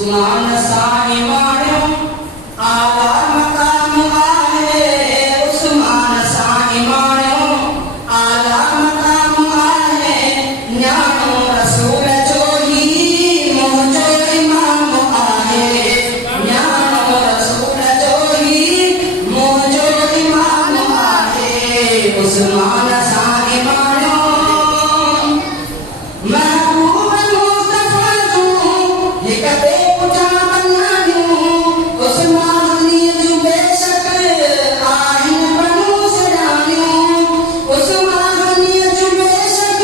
उस्मान साईं माण्यो आला मकाम आहे। उस्मान साईं माण्यो आला मकाम आहे। न्याणो रसूल जो ही मुंहिंजो इमाम आहे। न्याणो रसूल जो ही मुंहिंजो इमाम आहे। उस्मान साईं माण्यो महबूब मुस्तफा जूं हिक ॿिए पुठियां वञायूं। उस्मानीअ जूं बेशक आहिनि बनूं सॾायूं। उस्मानीअ जूं बेशक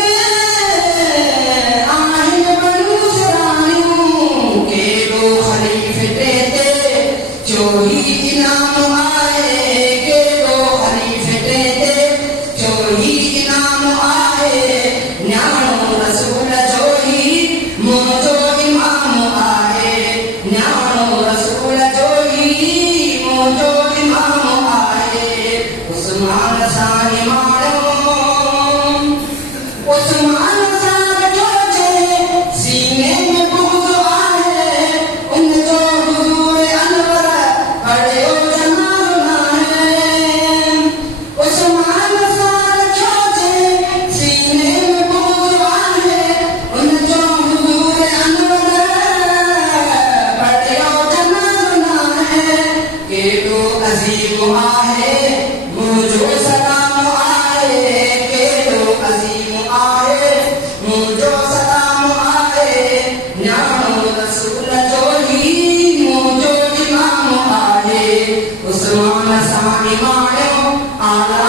आहिनि बनूं सॾायूं। केॾो ख़लीफ़े ते चोरी इनाम आहे। केॾो ख़लीफ़े ते चोरी इनाम आहे। न्याणो रसूल जो ही मुंहिंजो इमाम आहे। न्याणो रसूल जो ही मुंहिंजो इमाम आहे। उस्मान साईं माण्यो उस्मान साहिब जो जे सीने में बुग़्ज़ आहे। उनजो हुज़ूर अनवर पढ़ियो जनाज़ो नाहे। उस्मान साहिब जो जे सीने में बुग़्ज़ आहे। उनजो हुज़ूर अनवर पढ़ियो जनाज़ो नाहे। केॾो अज़ीम आहे मुंहिंजो सलाम आहे। केॾो अज़ीम आहे मुंहिंजो सलाम आहे। न्याणो रसूल जो ही मुंहिंजो इमाम आहे। उस्मान साईं माण्यो आला